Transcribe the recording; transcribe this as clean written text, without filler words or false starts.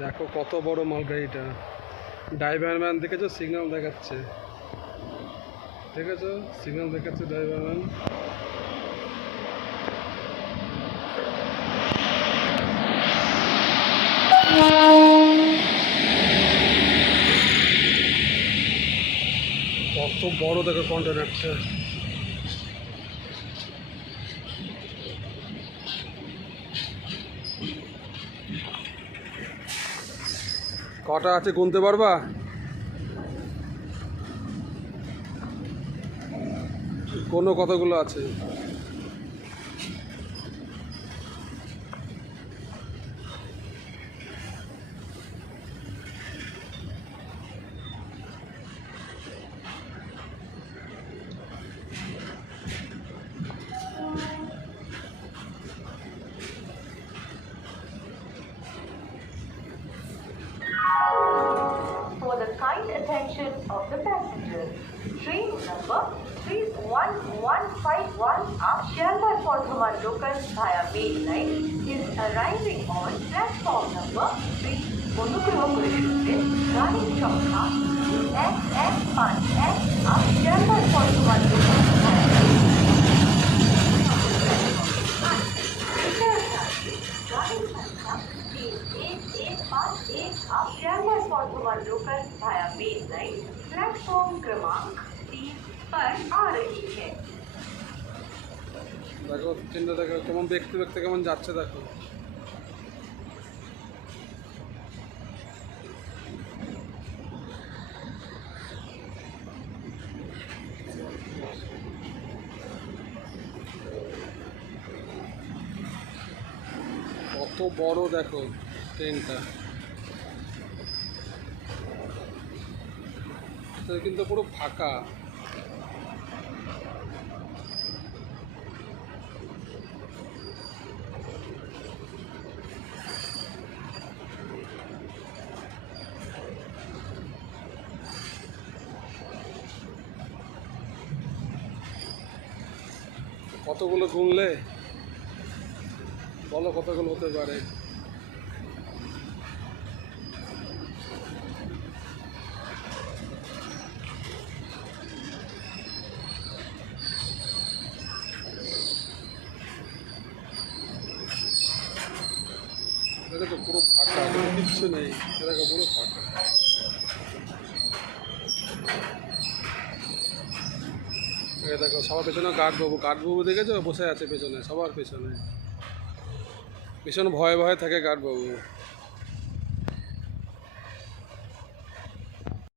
দেখো কত বড় মালগাড়িটা। ড্রাইভার ম্যান দেখেছো, সিগন্যাল দেখাচ্ছে। দেখেছো, সিগন্যাল দেখাচ্ছে ড্রাইভার ম্যান। কত বড় দেখো কন্টেনারটা। কটা আছে গুনতে পারবা? কোনো কতগুলো আছে? For the kind attention of the passengers, train number 31151 of Shelter Bardhaman local via main line is arriving on platform number 3. অনুগ্রহ করে শুনবেন গাড়ির সংখ্যা SS5S of Shelter Bardhaman local via গাড়ির সংখ্যা 31151 of Shelter Bardhaman local via main line platform क्रमांक 3 पर आ रही है। দেখো ট্রেনটা দেখো কেমন দেখতে দেখতে কেমন যাচ্ছে দেখো। কত বড় দেখো ট্রেনটা। কিন্তু পুরো ফাঁকা। কতগুলো গুনলে বলো, কতগুলো হতে পারে? দেখো পুরো ফাঁকা, কিচ্ছু নেই। দেখো পুরো ফাঁকা। দেখো সবার পেছনে গার্ডবাবু দেখেছো, বসে আছে পেছনে, সবার পেছনে। ভীষণ ভয়ে ভয়ে থাকে গার্ডবাবু।